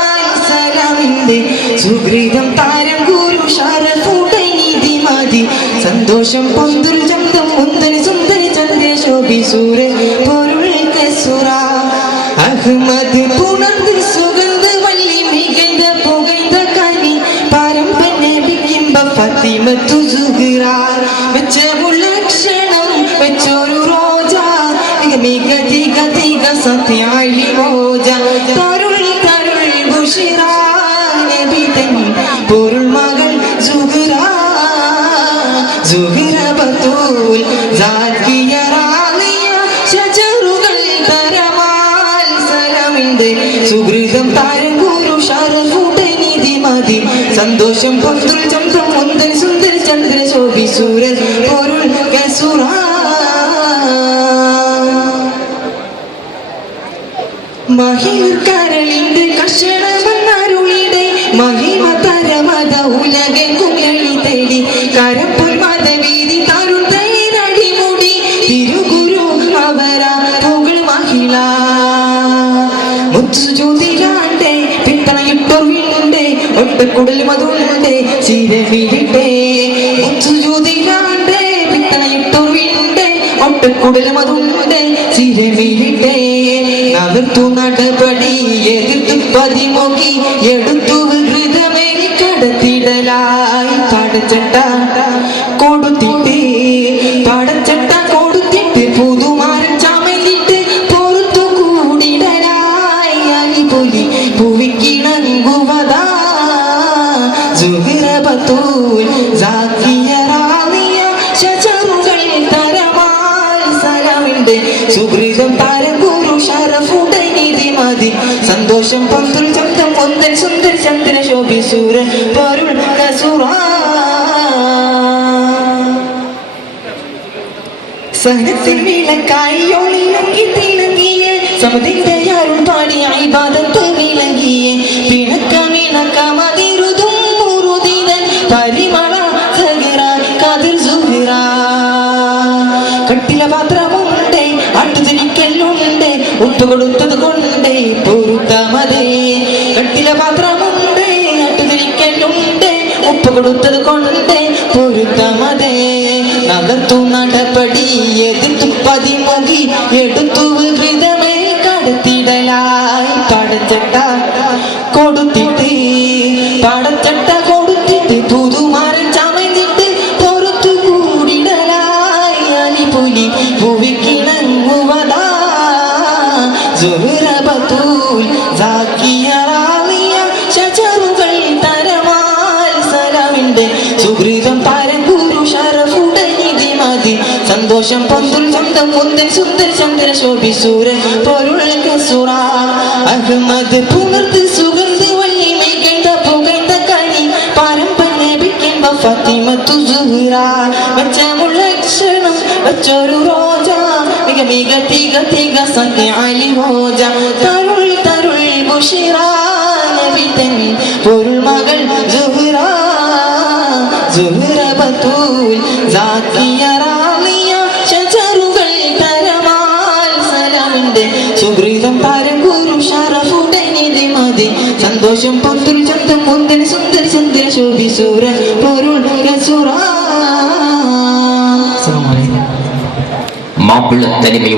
തരമാസലമിന്റെ സുഹൃതം താരം ഗുരു ഷറഫുടൈനിധി മതി സന്തോഷം പൊന്തുൽ ചന്തം മുന്തനി സുന്ദരി ചന്ദ്ര ശോഭി സൂര പൊരുൾ കസുറ അഹ്മദ് പുണർന്ന് സുഗന്ധ വല്ലി മികந்த പുകഴ്ந்த കനി പാരമ്പര്യബിംബ ഫാത്തിമത്തു സുഹ്റ വെച്ച മുലക്ഷണം വെച്ചൊരു റോജ മിക തിക തിക സത്യായി മോജ തരുൾ തരുൾ ബുഷിറ നബി തൻ പൊരുൾ മകൾ സുഹ്റ സുഹ്റ ബത്തൂൽ സാക്കിയ റാളിയ ശജറുകൾ തരമാൽ സലമിന്റെ സുഹൃതം താരം ഗുരു ഷറഫുടൈനിധി മതി സന്തോഷം പൊന്തുൽ ചന്തം മുന്തൻ സുന്ദര ചന്ദ്ര ശോഭി സൂരൻ പൊരുൾ കസുറ മഹിമക്കരളിന്റെ കർഷണമന്നരുളിടെ മഹിമ തരമത ഉലകൻ കുലളി തേടി കരപ്പൊൽ മതവീതി തരുതൈനടിമുടി തിരുഗുരു അവര പുകൾ മഹിള മുത്തുജ്യോതിലാണ്ടെ പിത്തണയിട്ടൊരുവിണ്ടെ ഒട്ടക്കുടൽ മതുണ്ടെ ചിരവിട്ടെ മുത്തുജ്യോതിലാണ്ടെ പിത്തണയിട്ടൊരുവിണ്ടെ ഒട്ടക്കുടൽ മതുണ്ടെ ചിരവിട്ടെ നകർത്തു നടപടി എതിർത്തു പതിമുഖി എടുത്തു ഹൃദമേൽ കടത്തിടലായി പടച്ചട്ട കൊടുത്തിട്ട് പടച്ചട്ട കൊടുത്തിട്ട് പുതുമാരൻ ചമഞ്ഞിട്ട് പൊറത്തു കൂടിടലായി അലിപൊലി പുവിക്കിണങ്ങുവതാ സുഹ്റ ബത്തൂൽ സാക്കിയ റാളിയ ശജറുകൾ തരമാൽ സലമിന്റെ സുഹൃതം താരം ഗുരു ഷറഫുടൈനിധി മതി സന്തോഷം പൊന്തുൽ ചന്തം മുന്തൻ സുന്ദര ചന്ദ്ര ശോഭി സൂര പൊരുൾ കസുറ സഹനത്തിൽ വിളക്കായി ഒളിലങ്കി തിളങ്ങിയ സമതിന്റെ അരുൾ പാടി ഇബാദത്ത് വിളങ്ങിയ പിണക്കമിണക്കമതിരുതും മുറുദിനൻ പരിമള സഗിറ കതിർ സുഹ്റ കട്ടില പാത്രമുണ്ട് അട്ടുതിരിക്കല്ലുണ്ട് ഉപ്പ് കൊടുത്തത് കൊണ്ട് പൊരുത്തമതേ കട്ടില പാത്രമുണ്ട് അട്ടുതിരിക്കല്ലുണ്ട് ഉപ്പ് കൊടുത്തത് കൊണ്ട് പൊരുത്തമതേ നകർത്തു നടപടി എതിർത്തു പതിമുഖി എടുത്തു ഹൃദമേ കടത്തിടലായി പടച്ചട്ട കൊടുത്തിട്ട് പടച്ചട്ട കൊടുത്തിട്ട് പുതുമാരൻ ചമഞ്ഞിട്ട് പൊറത്തു കൂടിടലായി അലിപുലി ഭുവിക്കിണങ്ങുവതാ സുഹ്റ ബത്തൂൽ സാക്കിയ റാളിയ ശജറുകൾ തരമാൽ സലമിന്റെ സുഹൃതം താരം ഗുരു ഷറഫുടൈനിധി മതി സന്തോഷം പൊന്തുൽ ചന്തം മുന്തൻ സുന്ദര ചന്ദ്ര ശോഭി സൂര പൊരുൾ കസുറ അഹ്മദ് പുണർത്ത് സുഗന്ധ വല്ലി മികந்த പുകഴ്ந்த കനി പാരമ്പര്യബിംബ ഫാത്തിമത്തു സുഹ്റ വെച്ച മുലക്ഷണം വെച്ചൊരു റോജ മിക മിക തിക തിക സത്യായി മോജ തരുൾ തരുൾ ബുഷിറ നബി തൻ പൊരുൾ മകൾ സുഹ്റ സുഹ്റ ബത്തൂൽ സാക്കിയ റാളിയ ശജറുകൾ തരമാൽ സലമിന്റെ സുഹൃതം താരം ഗുരു ഷറഫുടൈനിധി മതി സന്തോഷം പൊന്തുൽ ചന്തം മുന്തൻ സുന്ദര ചന്ദ്ര ശോഭി സൂര പൊരുൾ കസുറ മാപ്പിള തനിമയുടെ